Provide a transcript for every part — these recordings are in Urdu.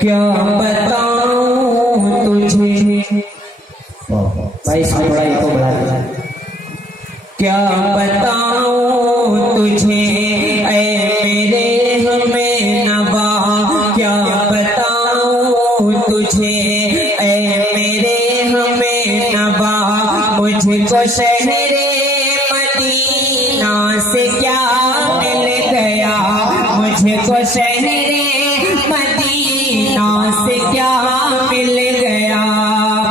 کیا بتاؤں تجھے بھائی اس میں بڑا یہ تو بڑا دیا کیا بتاؤں تجھے اے میرے ہمیں نوا کیا بتاؤں تجھے اے میرے ہمیں نوا مجھ کو شہر مدینہ سے کیا مل گیا مجھ کو شہر مدینہ سے کیا مل گیا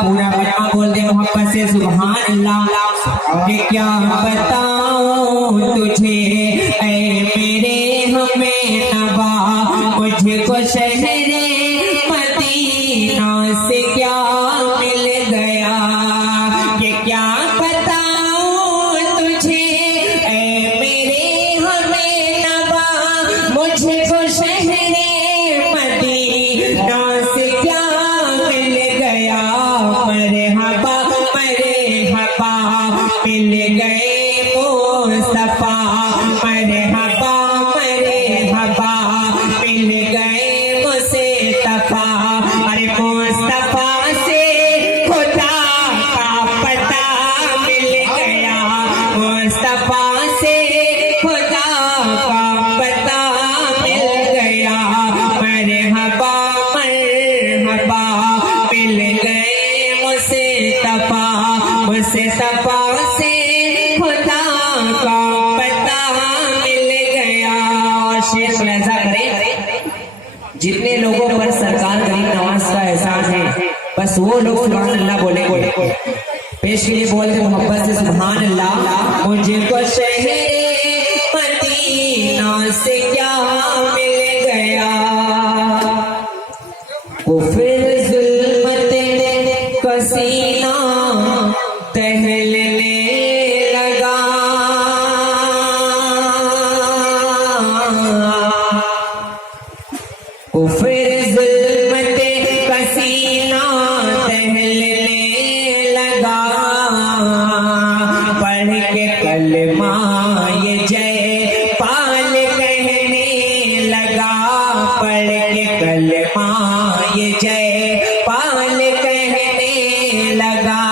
پورا بڑا بول دے محبت سے سبحان اللہ کہ کیا بتاؤں تجھے اے میرے ہمیں نوا مجھ کو شہر مدینہ سے کیا مل گیا کہ کیا بتاؤں تجھے اے میرے ہمیں نوا مجھ کو شہر مدینہ سے کیا مل گیا مرحبا مرحبا مل گئے مصطفیٰ مرحبا مرحبا مل گئے مصطفیٰ ارے مصطفیٰ سے خدا کا پتہ مل گیا مصطفیٰ سے خدا کا پتہ مل گیا مرحبا مرحبا مل گئے مصطفیٰ مصطفیٰ سے خدا کا پتہ مل گیا اور شیخ ایسا کرے جتنے لوگوں پر سرکار غریب نواز کا احسان ہے بس وہ لوگ سبحان اللہ بولیں گے پیش کے لیے بولتے محبت سے سبحان اللہ مجھے کو شہر مدینہ سے کیا مل گیا کفر ظلمت کا سینہ دہلنے لگا کفر ظلمت کا سینہ دہلنے لگا پڑھ کے کلمہ یہ جے پال کہنے لگا پڑھ کے کلمہ یہ جے پال کہنے لگا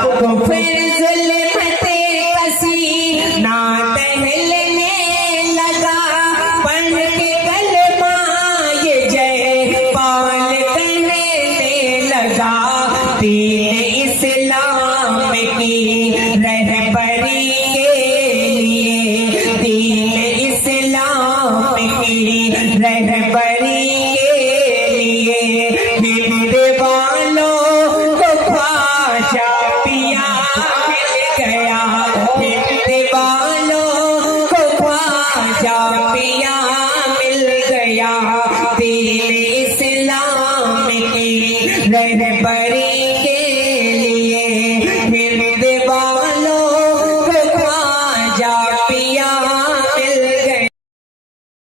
کفر ظلمت کا سینہ دہلنے لگا پڑھ کے کلمہ یہ جے پال کہنے لگا دین اسلام کی رہبری کے لیے دین اسلام کی رہبری کے لیے ہند والوں کو خواجہ پیا مل گیا ہند